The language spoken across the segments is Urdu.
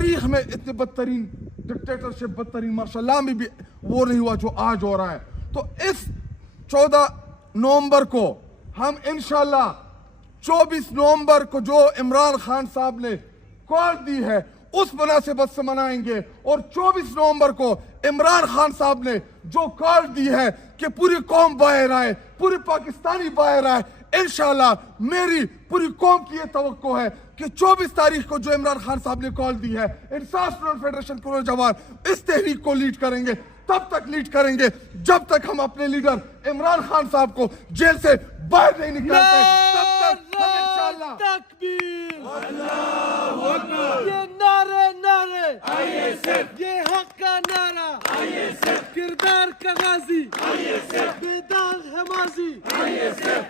تاریخ میں اتنے بدترین ڈکٹیٹرشپ، بدترین مارشل لا میں بھی وہ نہیں ہوا جو آج ہو رہا ہے. تو اس 14 نومبر کو ہم انشاءاللہ 24 نومبر کو جو عمران خان صاحب نے کال دی ہے اس مناسبت سے منائیں گے. اور 24 نومبر کو عمران خان صاحب نے جو کال دی ہے کہ پوری قوم باہر آئے، پوری پاکستانی باہر آئے، انشاءاللہ میری پوری قوم کی یہ توقع ہے کہ 24 تاریخ کو جو عمران خان صاحب نے کال دی ہے، انصاف اسٹوڈنٹ فیڈریشن کے نوجوان اس تحریک کو لیڈ کریں گے. تب تک لیڈ کریں گے جب تک ہم اپنے لیڈر عمران خان صاحب کو جیل سے باہر نہیں نکالتے. تب تک ہم انشاءاللہ تکبیر، اللہ اکبر، یہ نعرے یہ حق کا نعرہ، کردار کا غازی، بیدار ہے ماضی،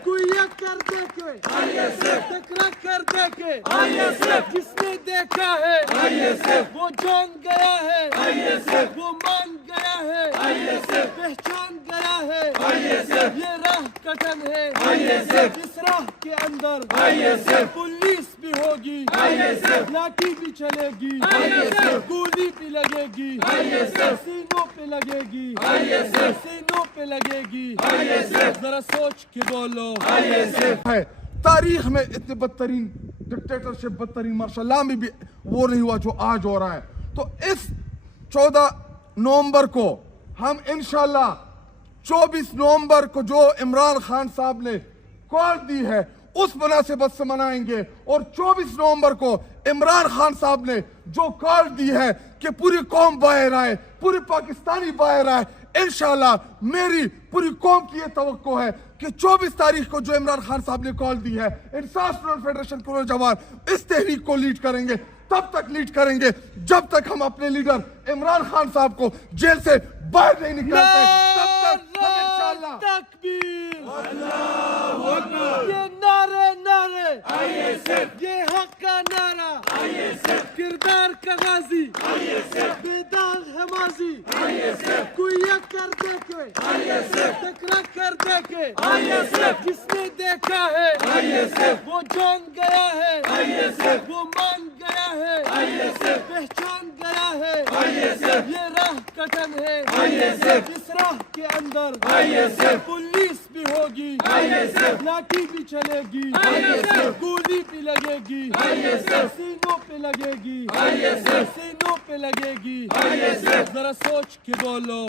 کوئی یک کر دے کے ٹکرا کر دے کے جس نے دیکھا ہے وہ جان گیا ہے، وہ مان گیا ہے، پہچان گیا ہے. یہ راہ کٹن ہے، اس راہ کے اندر پولیس بھی ہوگی، لاٹھی بھی چلے گی، گولی بھی لگے گی، سینوں پہ لگے گی، سینوں پہ لگے گی. ذرا سوچ کے بولو. تاریخ میں اتنے بدترین ڈکٹیٹرشپ، بدترین مارشل لا میں بھی وہ نہیں ہوا جو آج ہو رہا ہے. تو اس 14 نومبر کو ہم انشاءاللہ 24 نومبر کو جو عمران خان صاحب نے کال دی ہے اس مناسبت سے منائیں گے. اور 24 نومبر کو عمران خان صاحب نے جو کال دی ہے کہ پوری قوم باہر آئے، پوری پاکستانی باہر آئے، انشاءاللہ میری پوری قوم کی یہ توقع ہے کہ 24 تاریخ کو جو عمران خان صاحب نے کال دی ہے، انصاف اسٹوڈنٹ فیڈریشن کے نوجوان اس تحریک کو لیڈ کریں گے. تب تک لیڈ کریں گے جب تک ہم اپنے لیڈر عمران خان صاحب کو جیل سے باہر نہیں نکالتے. تب تک ہم انشاءاللہ تکبیر، اللہ اکبر، یہ نعرے یہ حق کا نعرہ، کردار کا غازی، بیدار ہے ماضی، کوئی یک کر دے کے ٹکرا کر دے کے جس نے دیکھا ہے وہ جان گیا ہے، وہ مان گیا ہے، پہچان گیا ہے. یہ راہ کٹن ہے، اس راہ کے اندر پولیس بھی ہوگی، لاٹھی بھی چلے گی، گولی بھی لگے گی، سینوں پہ لگے گی، سینوں پہ لگے گی. ذرا سوچ کے بولو.